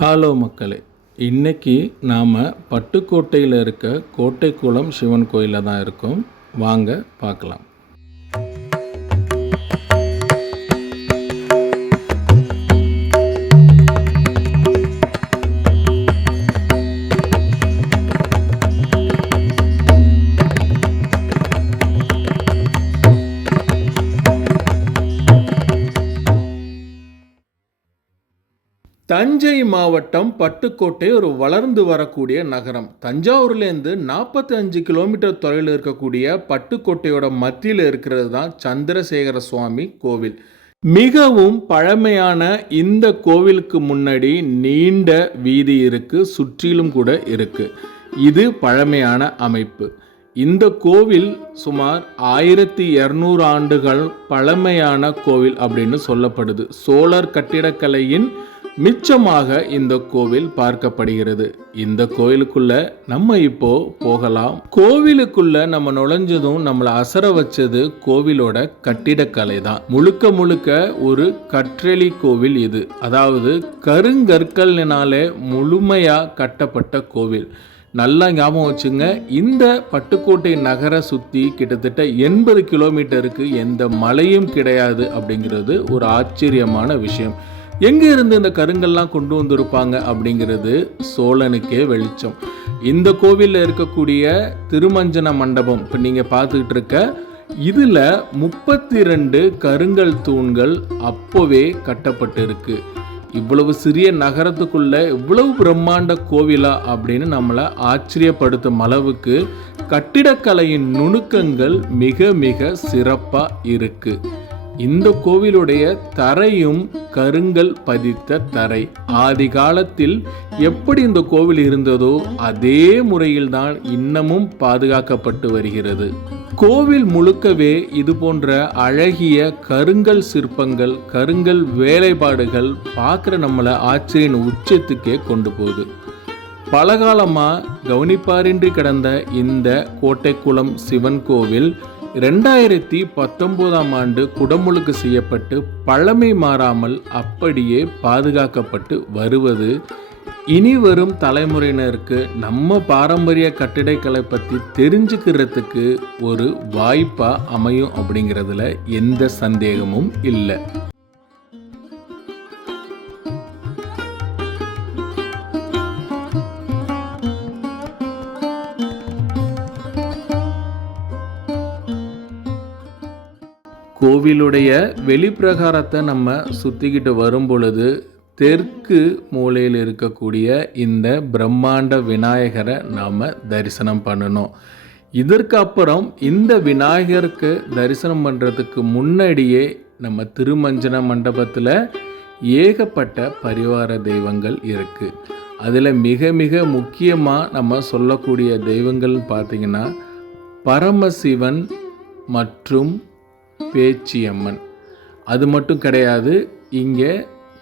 Hello மக்களே இன்னைக்கு நாம் பட்டுக்கோட்டையில் இருக்க கோட்டைக்குளம் சிவன் கோயிலில் தான் இருக்கோம். வாங்க பார்க்கலாம். தஞ்சை மாவட்டம் பட்டுக்கோட்டை ஒரு வளர்ந்து வரக்கூடிய நகரம். தஞ்சாவூர்லேருந்து நாற்பத்தஞ்சு கிலோமீட்டர் தொலைவில் இருக்கக்கூடிய பட்டுக்கோட்டையோட மத்தியில் இருக்கிறது தான் சந்திரசேகர சுவாமி கோவில். மிகவும் பழமையான இந்த கோவிலுக்கு முன்னாடி நீண்ட வீதி இருக்கு சுற்றிலும் கூட இருக்கு. இது பழமையான அமைப்பு. இந்த கோவில் சுமார் ஆயிரத்தி இரநூறு ஆண்டுகள் பழமையான கோவில் அப்படின்னு சொல்லப்படுது. சோழர் கட்டிடக்கலையின் மிச்சமாக இந்த கோவில் பார்க்கப்படுகிறது. இந்த கோவிலுக்குள்ள நம்ம இப்போ போகலாம். கோவிலுக்குள்ள நம்ம நுழைஞ்சதும் நம்மளை அசர வச்சது கோவிலோட கட்டிடக்கலை தான். முழுக்க முழுக்க ஒரு கற்றளி கோவில் இது. அதாவது கருங்கற்களினாலே முழுமையா கட்டப்பட்ட கோவில். நல்லா ஞாபகம் வச்சுங்க. இந்த பட்டுக்கோட்டை நகரை சுற்றி கிட்டத்தட்ட எண்பது கிலோமீட்டருக்கு எந்த மலையும் கிடையாது அப்படிங்கிறது ஒரு ஆச்சரியமான விஷயம். எங்கே இருந்து இந்த கருங்கல்லாம் கொண்டு வந்திருப்பாங்க அப்படிங்கிறது சோழனுக்கே வெளிச்சம். இந்த கோவிலில் இருக்கக்கூடிய திருமஞ்சன மண்டபம் இப்போ நீங்கள் பார்த்துக்கிட்டு இருக்க இதில் முப்பத்தி ரெண்டு கருங்கல் தூண்கள் அப்போவே கட்டப்பட்டிருக்கு. இவ்வளவு சிறிய நகரத்துக்குள்ள இவ்வளவு பிரம்மாண்ட கோவிலா அப்படின்னு நம்மளை ஆச்சரியப்படுத்தும் அளவுக்கு கட்டிடக்கலையின் நுணுக்கங்கள் மிக மிக சிறப்பாக இருக்கு. இந்த கோவிலுடைய தரையும் கருங்கல் பதித்த தரை. ஆதி காலத்தில் எப்படி இந்த கோவில் இருந்ததோ அதே முறையில்தான் இன்னமும் பாதுகாக்கப்பட்டு வருகிறது. கோவில் முழுக்கவே இது போன்ற அழகிய கருங்கல் சிற்பங்கள் கருங்கல் வேலைப்பாடுகள் பார்க்குற நம்மளை ஆச்சரியின் உச்சத்துக்கே கொண்டு போகுது. பலகாலமாக கவனிப்பாரின்றி கிடந்த இந்த கோட்டைக்குளம் சிவன் கோவில் ரெண்டாயிரத்தி பத்தொம்போதாம் ஆண்டு குடமுழுக்கு செய்யப்பட்டு பழமை மாறாமல் அப்படியே பாதுகாக்கப்பட்டு வருவது இனி வரும் தலைமுறையினருக்கு நம்ம பாரம்பரிய கட்டிடக்கலை பற்றி தெரிஞ்சுக்கிறதுக்கு ஒரு வாய்ப்பாக அமையும் அப்படிங்கிறதுல எந்த சந்தேகமும் இல்லை. கோவிலுடைய வெளிப்பிரகாரத்தை நம்ம சுற்றிக்கிட்டு வரும் பொழுது தெற்கு மூலையில் இருக்கக்கூடிய இந்த பிரம்மாண்ட விநாயகரை நாம் தரிசனம் பண்ணணும். இதற்கு அப்புறம் இந்த விநாயகருக்கு தரிசனம் பண்ணுறதுக்கு முன்னாடியே நம்ம திருமஞ்சன மண்டபத்தில் ஏகப்பட்ட பரிவார தெய்வங்கள் இருக்குது அதில் மிக மிக முக்கியமாக நம்ம சொல்லக்கூடிய தெய்வங்கள்னு பார்த்தீங்கன்னா பரமசிவன் மற்றும் பேச்சியம்மன். அது மட்டும் கிடையாது இங்கே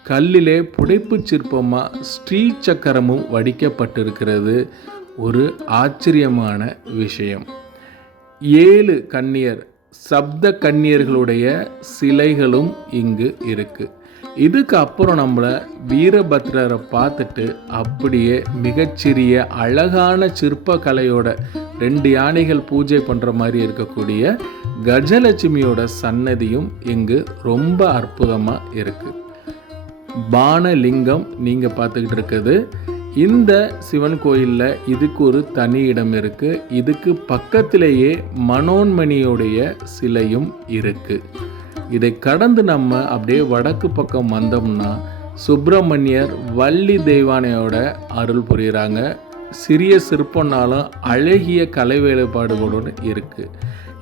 கல்லிலே புடைப்பு சிற்பமாக ஸ்ரீ சக்கரமும் வடிக்கப்பட்டிருக்கிறது. ஒரு ஆச்சரியமான விஷயம். ஏழு கன்னியர் சப்த கன்னியர்களுடைய சிலைகளும் இங்கு இருக்கு. இதுக்கு அப்புறம் நம்மளை வீரபத்ரரை பார்த்துட்டு அப்படியே மிகச்சிறிய அழகான சிற்பக்கலையோட ரெண்டு யானைகள் பூஜை பண்ணுற மாதிரி இருக்கக்கூடிய கஜலட்சுமியோட சன்னதியும் இங்கு ரொம்ப அற்புதமாக இருக்குது பானலிங்கம் நீங்கள் பார்த்துக்கிட்டு இருக்குது. இந்த சிவன் கோயிலில் இதுக்கு ஒரு தனி இடம் இருக்குது இதுக்கு பக்கத்திலேயே மனோன்மணியுடைய சிலையும் இருக்குது இதை கடந்து நம்ம அப்படியே வடக்கு பக்கம் வந்தோம்னா சுப்பிரமணியர் வள்ளி தெய்வானையோட அருள் புரிகிறாங்க சிறிய சிற்பம்னாலும் அழகிய கலை வேலைப்பாடுகளோடு இருக்குது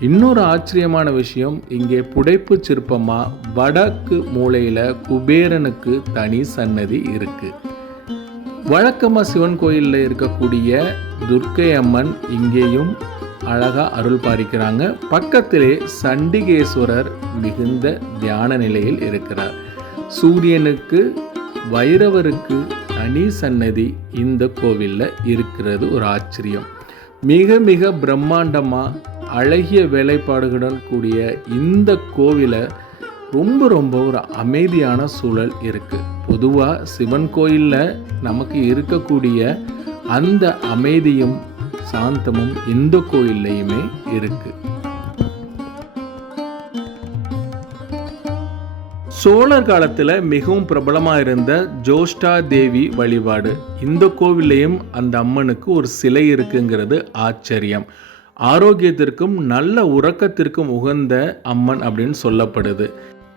இன்னொரு ஆச்சரியமான விஷயம் இங்கே புடைப்பு சிற்பமாக வடக்கு மூலையில் குபேரனுக்கு தனி சன்னதி இருக்குது வழக்கமாக சிவன் கோயிலில் இருக்கக்கூடிய துர்க்கை அம்மன் இங்கேயும் அழகாக அருள் பாரிக்கிறாங்க. பக்கத்திலே சண்டிகேஸ்வரர் மிகுந்த தியான நிலையில் இருக்கிறார். சூரியனுக்கு வைரவருக்கு தனி சன்னதி இந்த கோவிலில் இருக்கிறது ஒரு ஆச்சரியம். மிக மிக பிரம்மாண்டமாக அழகிய வேலைப்பாடுகளுடன் கூடிய இந்த கோவிலை ரொம்ப ரொம்ப ஒரு அமைதியான சூழல் இருக்குது பொதுவாக சிவன் கோயிலில் நமக்கு இருக்கக்கூடிய அந்த அமைதியும் சாந்தமும் இந்த கோயில்லையுமே இருக்குது சோழர் காலத்தில் மிகவும் பிரபலமாக இருந்த ஜோஷ்டா தேவி வழிபாடு. இந்த கோவில்லையும் அந்த அம்மனுக்கு ஒரு சிலை இருக்குங்கிறது ஆச்சரியம். ஆரோக்கியத்திற்கும் நல்ல உறக்கத்திற்கும் உகந்த அம்மன் அப்படின்னு சொல்லப்படுது.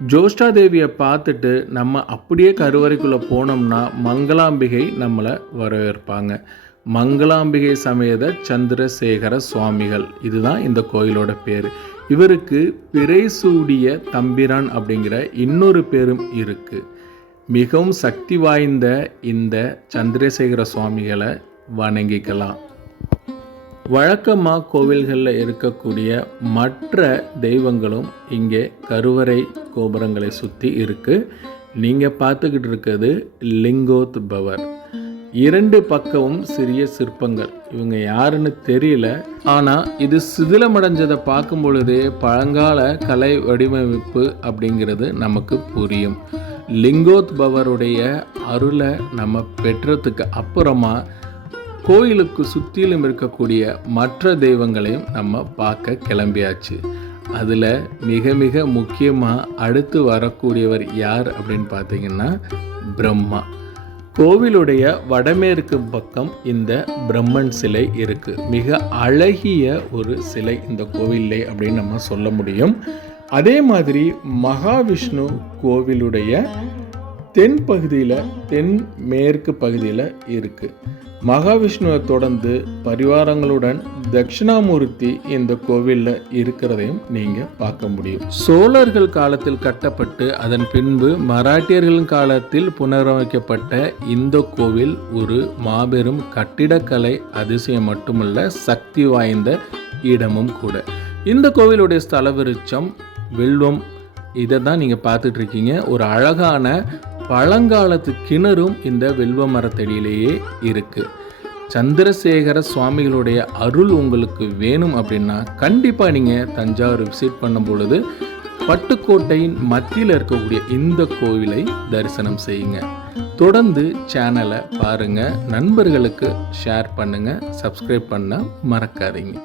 ஜோஷ்டா தேவியை பார்த்துட்டு நம்ம அப்படியே கருவறைக்குள்ளே போனோம்னா மங்களாம்பிகை நம்மளை வரவேற்பாங்க. மங்களாம்பிகை சமேத சந்திரசேகர சுவாமிகள். இதுதான் இந்த கோயிலோட பேர். இவருக்கு பிறைசூடிய தம்பிரான் அப்படிங்கிற இன்னொரு பேரும் இருக்குது மிகவும் சக்தி வாய்ந்த இந்த சந்திரசேகர சுவாமிகளை வணங்கிக்கலாம். வழக்கமாக கோவில்களில் இருக்கக்கூடிய மற்ற தெய்வங்களும் இங்கே கருவறை கோபுரங்களை சுற்றி இருக்குது நீங்கள் பார்த்துக்கிட்டு இருக்கிறது லிங்கோத் பவர் இரண்டு பக்கமும் சிறிய சிற்பங்கள். இவங்க யாருன்னு தெரியல. ஆனால் இது சிதிலமடைஞ்சதை பார்க்கும் பொழுதே பழங்கால கலை வடிவமைப்பு அப்படிங்கிறது நமக்கு புரியும். லிங்கோத் பவருடைய அருளை நம்ம பெற்றதுக்கு அப்புறமா கோயிலுக்கு சுற்றிலும் இருக்கக்கூடிய மற்ற தெய்வங்களையும் நம்ம பார்க்க கிளம்பியாச்சு. அதில் மிக மிக முக்கியமாக அடுத்து வரக்கூடியவர் யார் அப்படின்னு பார்த்தீங்கன்னா பிரம்மா. கோவிலுடைய வடமேற்கு பக்கம் இந்த பிரம்மன் சிலை இருக்குது மிக அழகிய ஒரு சிலை இந்த கோவிலே அப்படின்னு நம்ம சொல்ல முடியும். அதே மாதிரி மகாவிஷ்ணு கோவிலுடைய தென் பகுதியில் தென் மேற்கு பகுதியில் இருக்குது மகாவிஷ்ணுவை தொடர்ந்து பரிவாரங்களுடன் தட்சிணாமூர்த்தி இந்த கோவிலில் இருக்கிறதையும் நீங்கள் பார்க்க முடியும். சோழர்கள் காலத்தில் கட்டப்பட்டு அதன் பின்பு மராட்டியர்களின் காலத்தில் புனரமைக்கப்பட்ட இந்த கோவில் ஒரு மாபெரும் கட்டிடக்கலை அதிசயம் மட்டுமல்ல சக்தி வாய்ந்த இடமும் கூட. இந்த கோவிலுடைய ஸ்தல விருட்சம் வெல்வம் இதை தான் நீங்கள் பார்த்துட்ருக்கீங்க ஒரு அழகான பழங்காலத்து கிணறும் இந்த வெல்வ மரத்தடியிலேயே இருக்குது சந்திரசேகர சுவாமிகளுடைய அருள் உங்களுக்கு வேணும் அப்படின்னா கண்டிப்பாக நீங்கள் தஞ்சாவூர் விசிட் பண்ணும் பொழுது பட்டுக்கோட்டையின் மத்தியில் இருக்கக்கூடிய இந்த கோவிலை தரிசனம் செய்யுங்க. தொடர்ந்து சேனலை பாருங்கள் நண்பர்களுக்கு ஷேர் பண்ணுங்கள் சப்ஸ்கிரைப் பண்ண மறக்காதீங்க.